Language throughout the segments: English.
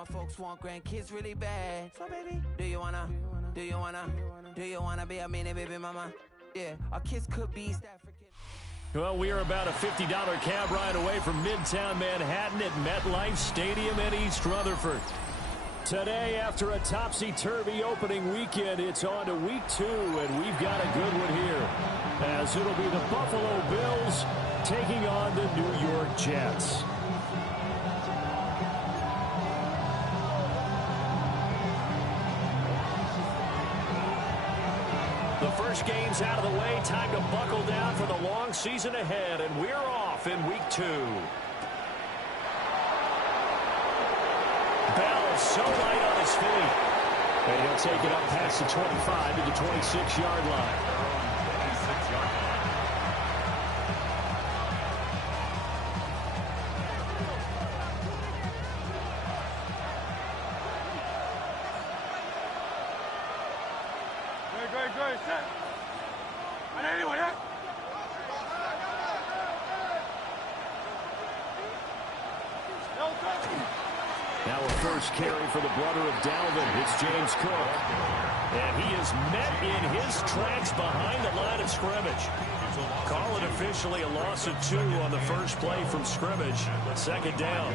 My folks want grandkids really bad. So baby, do you wanna be a mini baby mama? Yeah, our kids could be East African. Well, we are about a $50 cab ride away from Midtown Manhattan at MetLife Stadium in East Rutherford. Today, after a topsy-turvy opening weekend, it's on to week 2, and we've got a good one here, as it'll be the Buffalo Bills taking on the New York Jets. The first game's out of the way. Time to buckle down for the long season ahead, and we're off in week 2. Bell so light on his feet. And he'll take it up past the 25 to the 26-yard line. Now a first carry for the brother of Dalvin. It's James Cook. And he is met in his tracks behind the line of scrimmage. Call it officially a loss of 2 on the first play from scrimmage. Second down.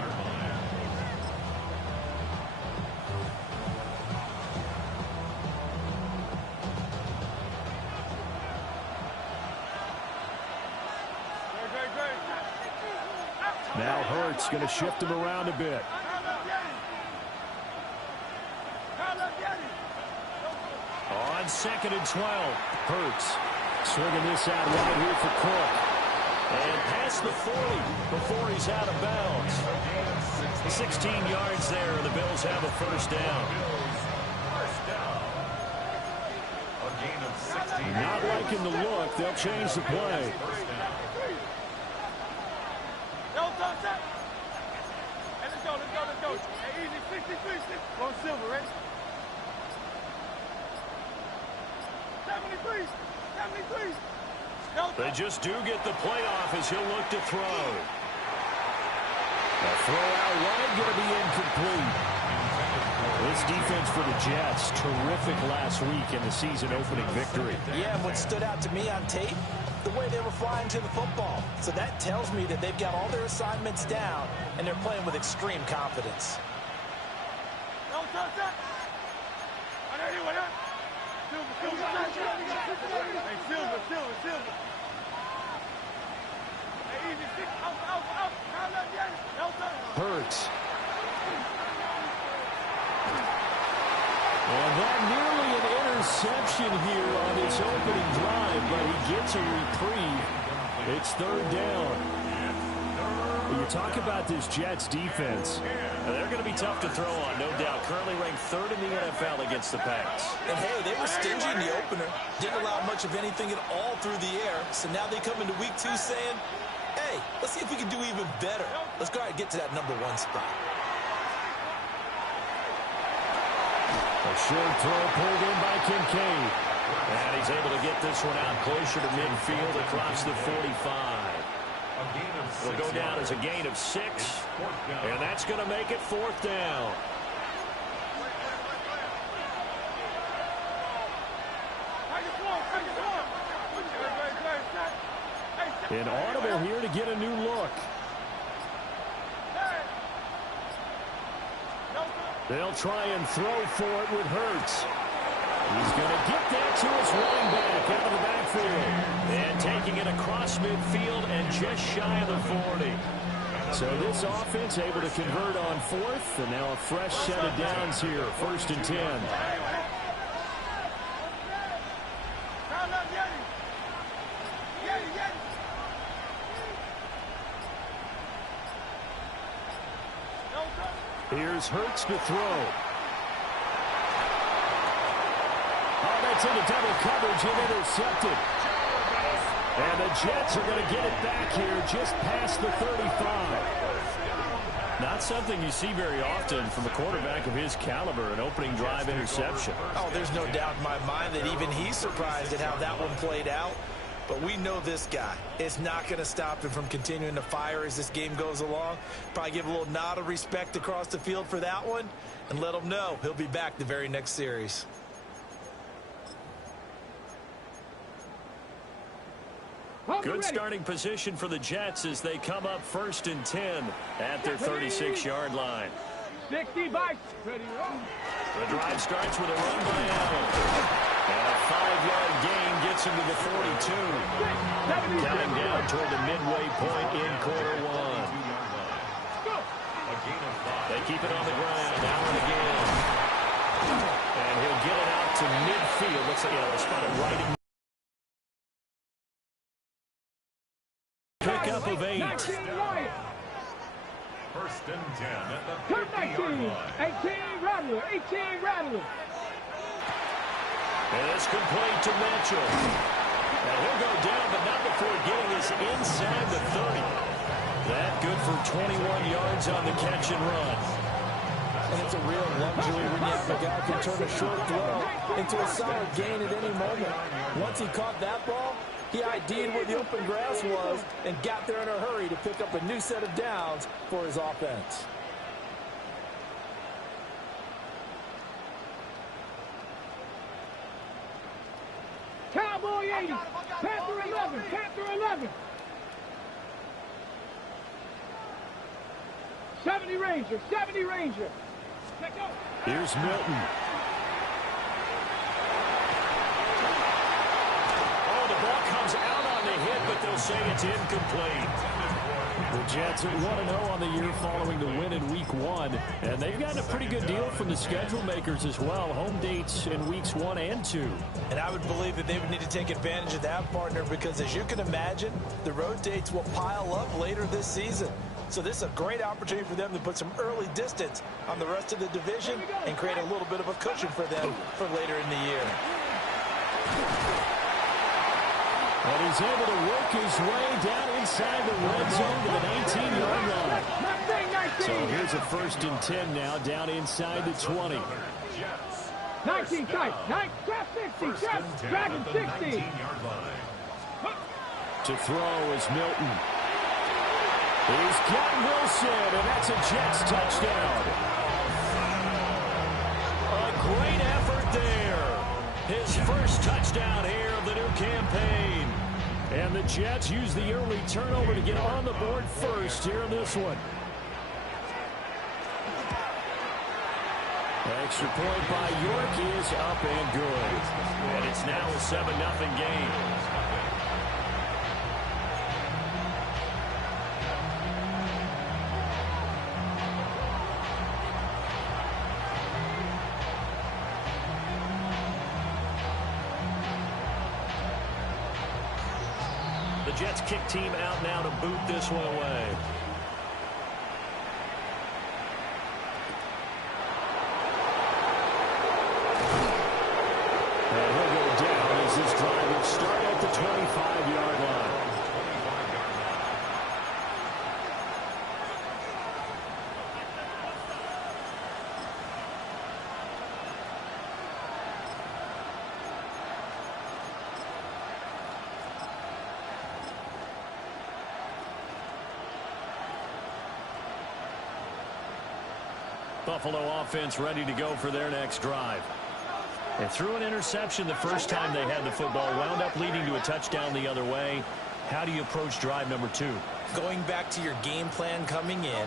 Now Hurts going to shift him around a bit. On 2nd and 12, Hurts swinging this out wide here for Cook. And past the 40 before he's out of bounds. 16 yards there, and the Bills have a first down. Not liking the look. They'll change the play. Let's go. Hey, easy, 63, 6. Go Silver, ready? 73. They just do get the playoff as he'll look to throw. A throw out wide going to be incomplete. This defense for the Jets, terrific last week in the season opening victory. Yeah, what stood out to me on tape, the way they were flying to the football. So that tells me that they've got all their assignments down, and they're playing with extreme confidence. Silver. Hey, easy, 6, out. Hurts. And that nearly an interception here on his opening drive, but he gets a reprieve. It's 3rd down. You talk about this Jets defense. They're going to be tough to throw on, no doubt. Currently ranked 3rd in the NFL against the pass. And hey, they were stingy in the opener. Didn't allow much of anything at all through the air. So now they come into week 2 saying, hey, let's see if we can do even better. Let's go ahead and get to that number 1 spot. A short throw pulled in by Kincaid. And he's able to get this one out closer to midfield across the 45. It'll go down as a gain of 6. And that's going to make it 4th down. An audible here to get a new look. They'll try and throw for it with Hurts. He's going to get that to his running back out of the backfield. And taking it across midfield and just shy of the 40. So this offense able to convert on 4th. And now a fresh set of downs here. 1st and 10. Here's Hurts to throw. Oh, that's into double coverage and intercepted. And the Jets are going to get it back here just past the 35. Not something you see very often from a quarterback of his caliber, an opening drive interception. Oh, there's no doubt in my mind that even he's surprised at how that one played out. But we know this guy. It's not going to stop him from continuing to fire as this game goes along. Probably give a little nod of respect across the field for that one and let him know he'll be back the very next series. Good starting position for the Jets as they come up 1st and 10 at their 36-yard line. 60 bikes. Ready, The drive starts with a run by Allen. And a 5-yard gain gets him to the 42. Counting down toward the midway point in quarter one. They keep it on the ground. Allen again. And he'll get it out to midfield. Looks like they spot it right in. Pickup of 8. 1st and 10 at the 50-yard line. 18 Rattler. 18 Rattler. And it's complete to Mitchell. Now he'll go down, but not before getting us inside the 30. That good for 21 yards on the catch and run. And it's a real luxury when you have a guy who can turn a short throw into a solid gain at any moment. Once he caught that ball, he ID'd where the open grass was and got there in a hurry to pick up a new set of downs for his offense. Cowboy 80. Panther 11. Panther 11. 70 Ranger. 70 Ranger. Here's Milton. Oh, the ball comes out on the hit, but they'll say it's incomplete. The Jets at 1-0 on the year following the win in Week 1. And they've gotten a pretty good deal from the schedule makers as well. Home dates in Weeks 1 and 2. And I would believe that they would need to take advantage of that, partner, because as you can imagine, the road dates will pile up later this season. So this is a great opportunity for them to put some early distance on the rest of the division and create a little bit of a cushion for them for later in the year. And he's able to work his way down inside the red zone to the 19-yard line. So here's a 1st and 10 now, down inside the 20. 19 tight. 60. Dragon 60. To throw is Milton. He's got Wilson, and that's a Jets touchdown. A great effort there. His first touchdown here of the new campaign. And the Jets use the early turnover to get on the board first here in this one. Extra point by York is up and good. And it's now a 7-0 game. The Jets kick team out now to boot this one away. And he'll go down as this drive will start at the 25-yard line. Buffalo offense ready to go for their next drive. They threw an interception the first time they had the football, wound up leading to a touchdown the other way. How do you approach drive number 2? Going back to your game plan coming in,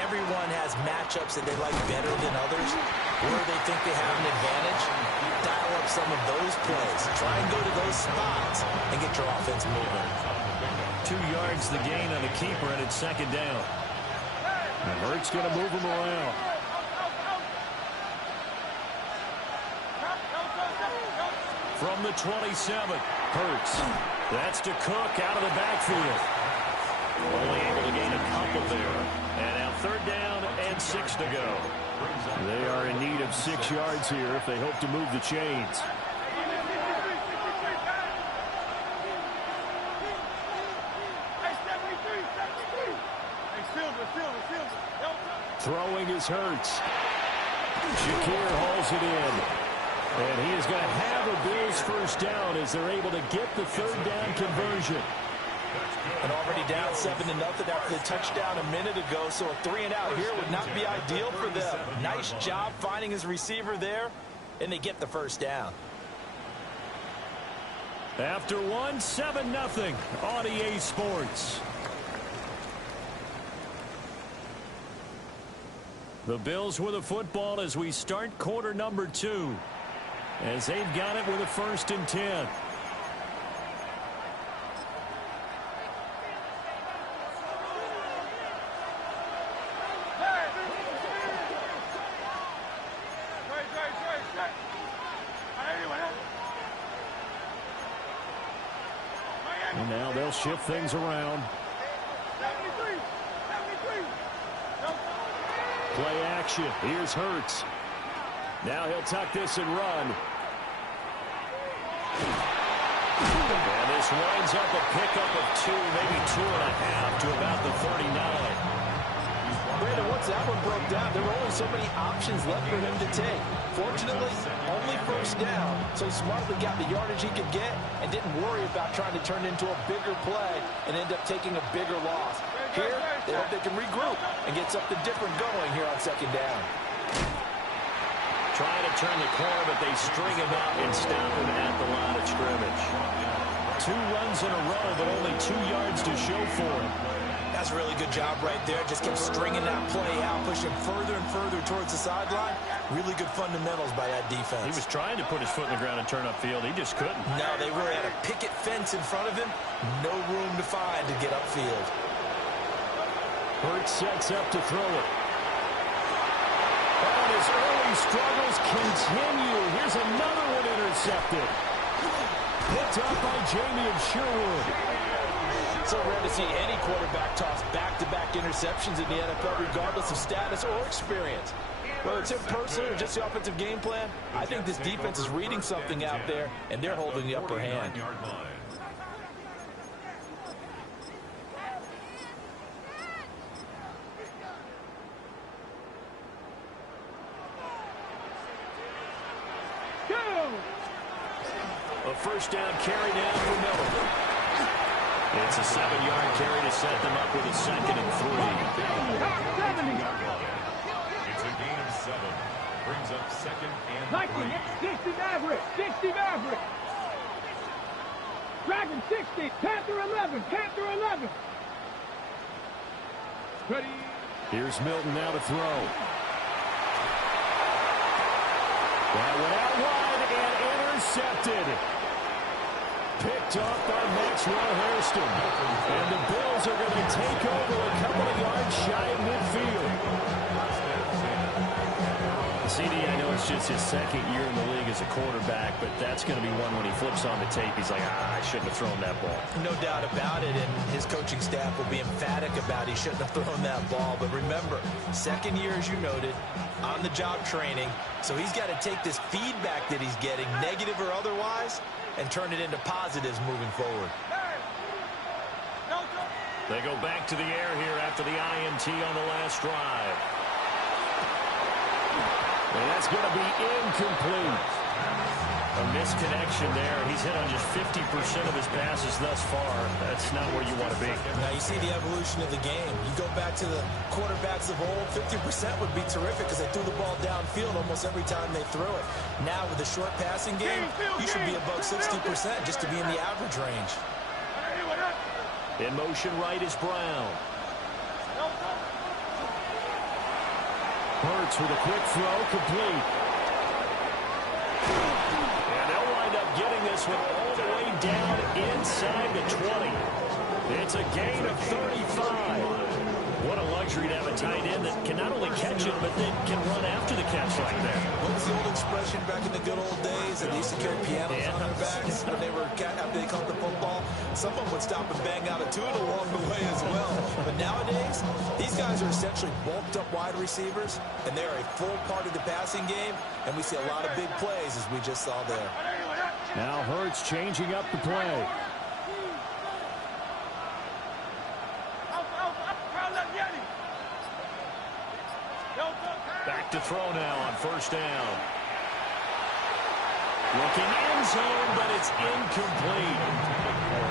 everyone has matchups that they like better than others. Where they think they have an advantage, dial up some of those plays. Try and go to those spots and get your offense moving. 2 yards the gain on the keeper, and it's 2nd down. And Hurts going to move him around. From the 27, Hurts. That's to Cook out of the backfield. Only able to gain a couple there. And now 3rd down and 6 to go. They are in need of 6 yards here if they hope to move the chains. Throwing is Hurts. Shakir hauls it in. And he is going to have a Bills first down as they're able to get the third down conversion. And already down 7-0 after the touchdown a minute ago, so a 3-and-out here would not be ideal for them. Nice job finding his receiver there, and they get the first down. After 7-0 on EA Sports. The Bills with the football as we start quarter number 2. As they've got it with a 1st and 10. And now they'll shift things around. Play action. Here's Hurts. Now he'll tuck this and run. And this winds up a pickup of 2, maybe 2.5 to about the 39. Brandon, once that one broke down, there were only so many options left for him to take. Fortunately, only first down, so he smartly got the yardage he could get and didn't worry about trying to turn it into a bigger play and end up taking a bigger loss. Here, they hope they can regroup and get something different going here on 2nd down. Trying to turn the corner, but they string him out and stop him at the line of scrimmage. 2 runs in a row, but only 2 yards to show for him. That's a really good job right there. Just kept stringing that play out, pushing further and further towards the sideline. Really good fundamentals by that defense. He was trying to put his foot in the ground and turn upfield. He just couldn't. No, they really had a picket fence in front of him. No room to find to get upfield. Hurts sets up to throw it. And his early struggles continue. Here's another one intercepted. Picked up by Jamie Sherwood. So rare to see any quarterback toss back-to-back interceptions in the NFL, regardless of status or experience. Whether it's him personally or just the offensive game plan, I think this defense is reading something out there, and they're holding the upper hand. A first down carry down for Miller. It's a 7-yard carry to set them up with a 2nd and 3. It's a gain of 7. Brings up 2nd and 3. 60 Maverick. 60 Maverick. Dragon 60. Panther 11. Panther 11. Ready. Here's Milton now to throw. That went out wide and intercepted. Picked off by Maxwell Hairston. And the Bills are going to take over a couple of yards shy of midfield. CD, I know it's just his 2nd year in the league as a quarterback, but that's going to be one when he flips on the tape. He's like, I shouldn't have thrown that ball. No doubt about it, and his coaching staff will be emphatic about he shouldn't have thrown that ball. But remember, 2nd year, as you noted, on-the-job training, so he's got to take this feedback that he's getting, negative or otherwise, and turn it into positives moving forward. They go back to the air here after the INT on the last drive. And that's going to be incomplete. A misconnection there. He's hit on just 50% of his passes thus far. That's not where you want to be. Now you see the evolution of the game. You go back to the quarterbacks of old, 50% would be terrific because they threw the ball downfield almost every time they threw it. Now with the short passing game, you should be above 60% just to be in the average range. In motion right is Brown. Hurts with a quick throw, complete. And they'll wind up getting this one all the way down inside the 20. It's a gain of 35. What a luxury to have a tight end that can not only catch it, but then can run after the catch like that. What's the old expression back in the good old days that they used to carry pianos on their backs when they were after they caught the football? Someone would stop and bang out a tune along the way as well. But nowadays, these guys are essentially bulked up wide receivers, and they are a full part of the passing game, and we see a lot of big plays as we just saw there. Now Hurts changing up the play. Back to throw now on first down. Looking end zone, but it's incomplete.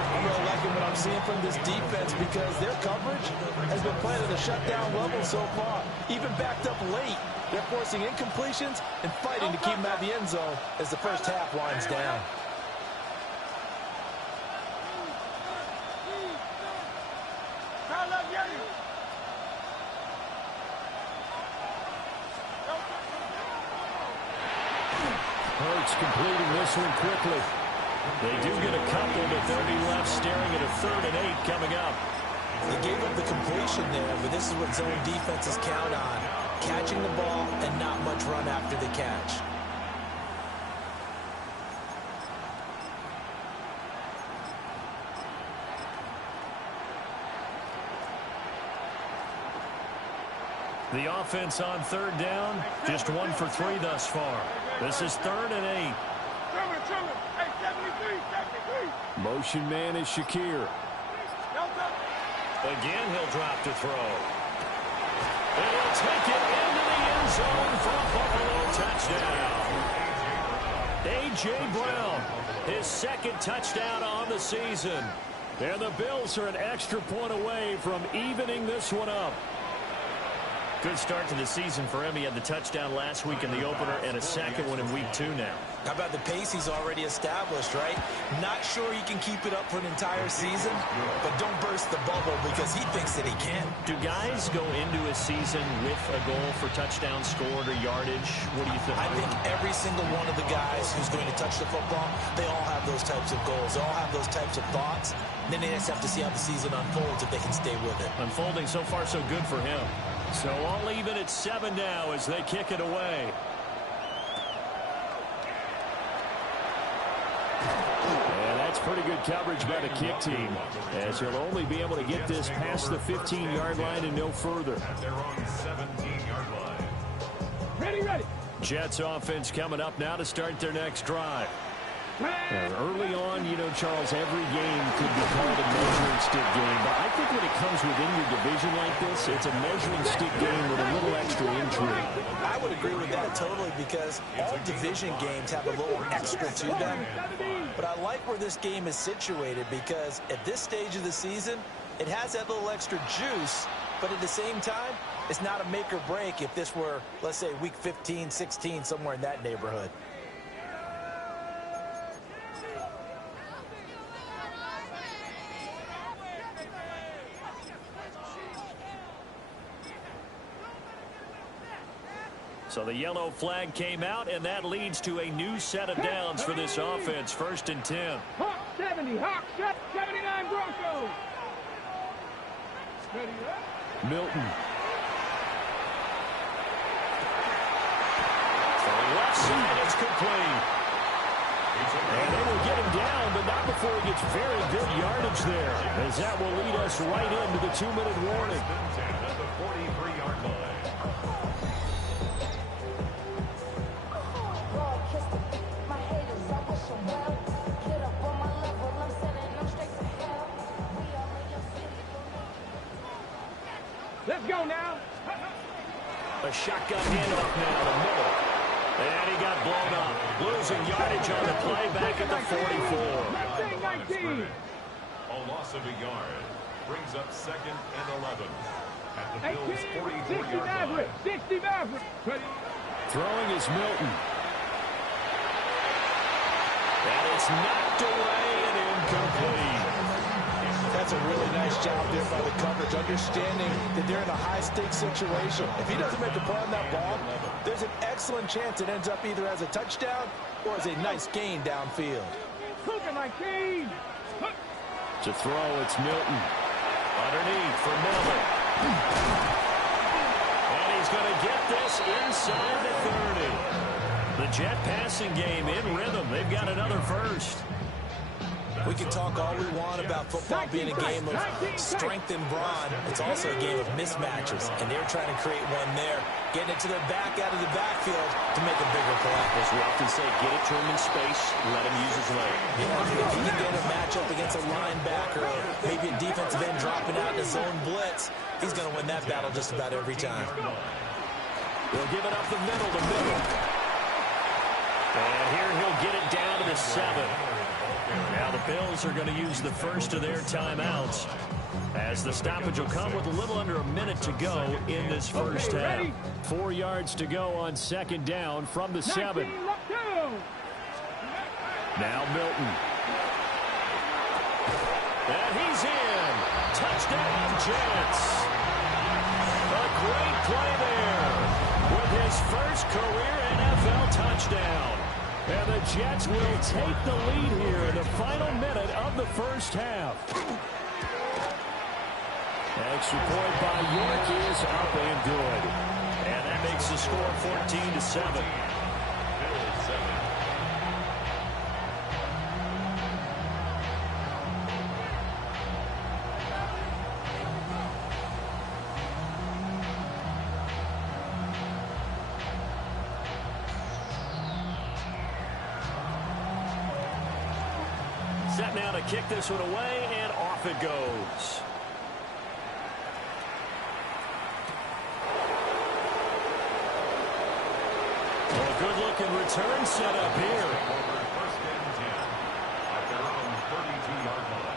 I'm really liking what I'm seeing from this defense because their coverage has been playing at a shutdown level so far. Even backed up late, they're forcing incompletions and fighting to keep them out of the end zone as the first half winds down. Hurts completing this one quickly. They do get a couple, but they'll be left staring at a 3rd and 8 coming up. They gave up the completion there, but this is what zone defenses count on. Catching the ball and not much run after the catch. The offense on 3rd down, just 1 for 3 thus far. This is 3rd and 8. Motion man is Shakir. Again, he'll drop to throw. And he'll take it into the end zone for a Buffalo touchdown. A.J. Brown, his 2nd touchdown on the season. And the Bills are an extra point away from evening this one up. Good start to the season for him. He had the touchdown last week in the opener and a 2nd one in week 2 now. How about the pace he's already established, right? Not sure he can keep it up for an entire season, but don't burst the bubble because he thinks that he can. Do guys go into a season with a goal for touchdown scored or yardage? What do you think? I think every single one of the guys who's going to touch the football, they all have those types of goals. They all have those types of thoughts. And then they just have to see how the season unfolds if they can stay with it. Unfolding so far so good for him. So all even at 7 now as they kick it away. And that's pretty good coverage by the kick team, as he'll only be able to get this past the 15-yard line and no further. They're on 17-yard line. Ready. Jets offense coming up now to start their next drive. Early on, you know, Charles, every game could be called a measuring stick game. But I think when it comes within your division like this, it's a measuring stick game with a little extra intrigue. I would agree with that totally because all division games have a little extra to them. But I like where this game is situated because at this stage of the season, it has that little extra juice. But at the same time, it's not a make or break if this were, let's say, week 15, 16, somewhere in that neighborhood. So the yellow flag came out, and that leads to a new set of downs for this offense. 1st and 10. Hawk 70, Hawk 79 Broncos. Ready up. Milton. For the left side, it's complete. And they will get him down, but not before he gets very good yardage there, as that will lead us right into the 2-minute warning. At the 43-yard line. Let's go now. A shotgun handoff now to Miller. And he got blown up. Losing yardage on the play back at the 44. 19. A loss of a yard brings up 2nd and 11 at the Bills' 44-yard line. 60 Maverick. Throwing is Milton. And it's knocked away and incomplete. That's a really nice job there by the coverage, understanding that they're in a high-stakes situation. If he doesn't make a play on that ball, there's an excellent chance it ends up either as a touchdown or as a nice gain downfield. To throw, it's Milton. Underneath for Miller. And he's going to get this inside the 30. The Jet passing game in rhythm. They've got another first. We can talk all we want about football being a game of strength and brawn. It's also a game of mismatches, and they're trying to create one there, getting it to their back out of the backfield to make a bigger play. As we often say, get it to him in space, let him use his leg. Yeah, if he can get a matchup against a linebacker or maybe a defensive end dropping out in a zone blitz, he's going to win that battle just about every time. They'll give it up the middle to Miller. And here he'll get it down to the 7. Now the Bills are going to use the first of their timeouts, as the stoppage will come with a little under a minute to go in this first half. 4 yards to go on second down from the 7. Now Milton. And he's in. Touchdown, Jets. A great play there with his first career NFL touchdown. And the Jets will take the lead here in the final minute of the first half. Extra point by York is up and good. And that makes the score 14-7. Set now to kick this one away, and off it goes. Well, a good-looking return set up here. First and 10 at their own 32-yard line.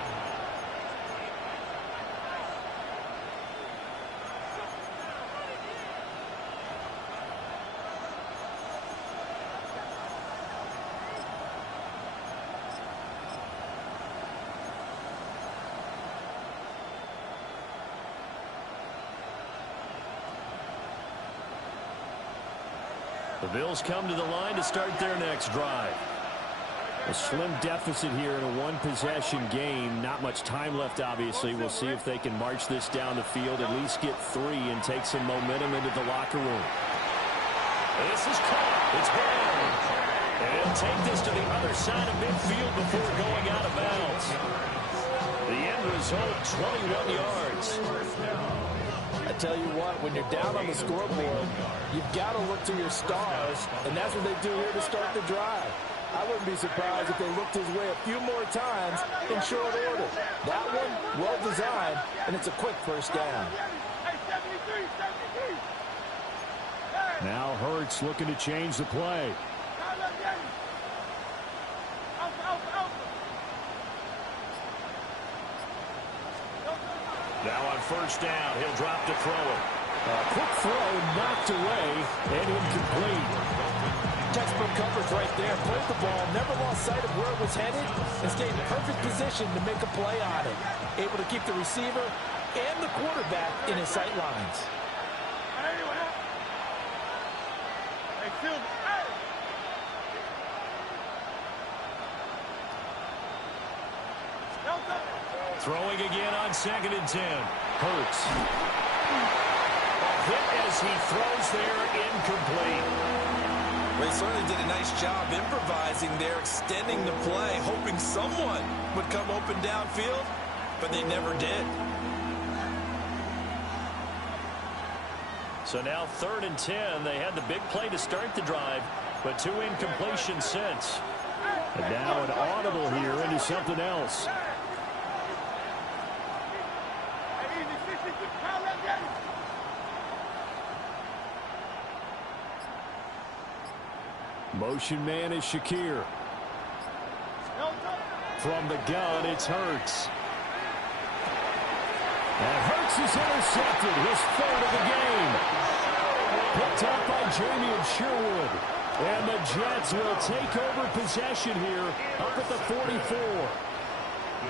The Bills come to the line to start their next drive. A slim deficit here in a one-possession game. Not much time left, obviously. We'll see if they can march this down the field, at least get 3, and take some momentum into the locker room. This is caught. It's held. And take this to the other side of midfield before going out of bounds. The end result, 21 yards. I tell you what, when you're down on the scoreboard, you've got to look to your stars, and that's what they do here to start the drive. I wouldn't be surprised if they looked his way a few more times in short order. That one, well designed, and it's a quick first down. Now Hurts looking to change the play. Now on first down, he'll drop to throw it. Quick throw knocked away and incomplete. Textbook coverage right there. Pulled the ball, never lost sight of where it was headed, and stayed in perfect position to make a play on it. Able to keep the receiver and the quarterback in his sight lines. Throwing again on second and 10. Hurts. A hit as he throws there, incomplete. They certainly did a nice job improvising there, extending the play, hoping someone would come open downfield, but they never did. So now 3rd and 10. They had the big play to start the drive, but 2 incompletions since. And now an audible here into something else. Motion man is Shakir. From the gun, it's Hurts. And Hurts is intercepted, his 3rd of the game. Picked up by Jamie and Sherwood. And the Jets will take over possession here up at the 44.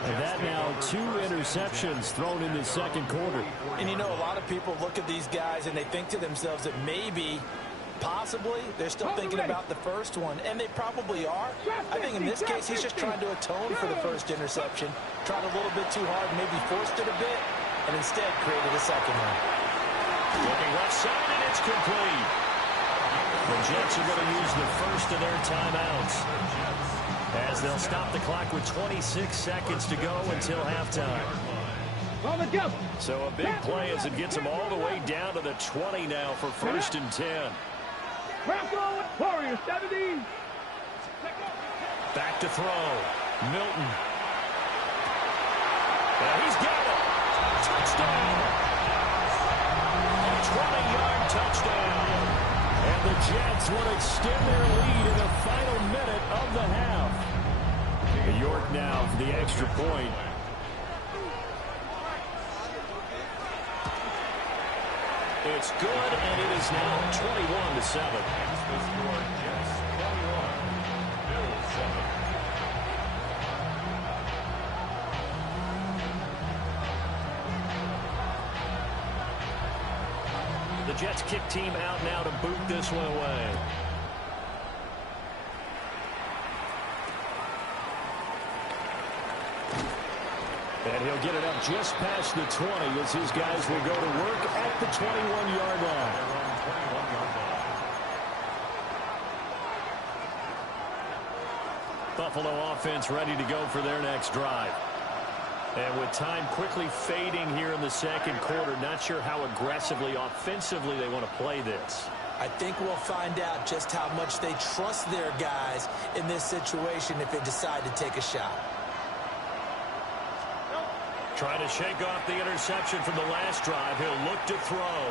And that now 2 interceptions thrown in the second quarter. And you know, a lot of people look at these guys and they think to themselves that maybe, possibly, they're still thinking about the first one, and they probably are. I think in this case, he's just trying to atone for the first interception, tried a little bit too hard, maybe forced it a bit, and instead created a second one. Looking left side, and it's complete. The Jets are going to use the first of their timeouts, as they'll stop the clock with 26 seconds to go until halftime. So a big play as it gets them all the way down to the 20 now for 1st and 10. Warriors, 70. Back to throw. Milton. And he's got it. Touchdown. A 20-yard touchdown. And The Jets will extend their lead in the final minute of the half. New York now for the extra point. It's good, and it is now 21-7. The score, Jets 21, Bills 7. The Jets kick team out now to boot this one away. And he'll get it up just past the 20 as his guys will go to work at the 21-yard line. Buffalo offense ready to go for their next drive. And with time quickly fading here in the second quarter, not sure how aggressively, offensively they want to play this. I think we'll find out just how much they trust their guys in this situation if they decide to take a shot. Trying to shake off the interception from the last drive. He'll look to throw.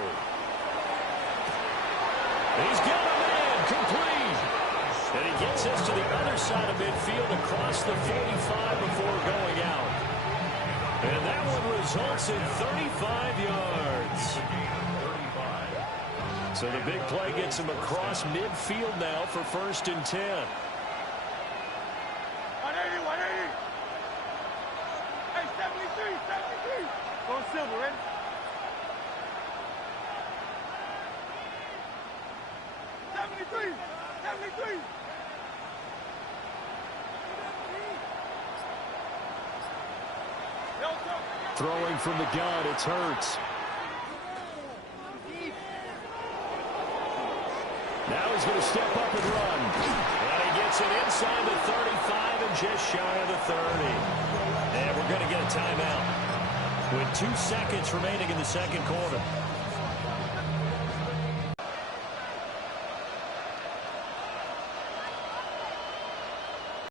He's got a man complete. And he gets us to the other side of midfield across the 45 before going out. And that one results in 35 yards. So the big play gets him across midfield now for 1st and 10. 180, 180. Hey, 73, 73. Go silver, ready? 73, 73. Throwing from the gun, it's Hurts. Now he's going to step up and run. And he gets it inside the 35 and just shy of the 30. And we're going to get a timeout with 2 seconds remaining in the second quarter.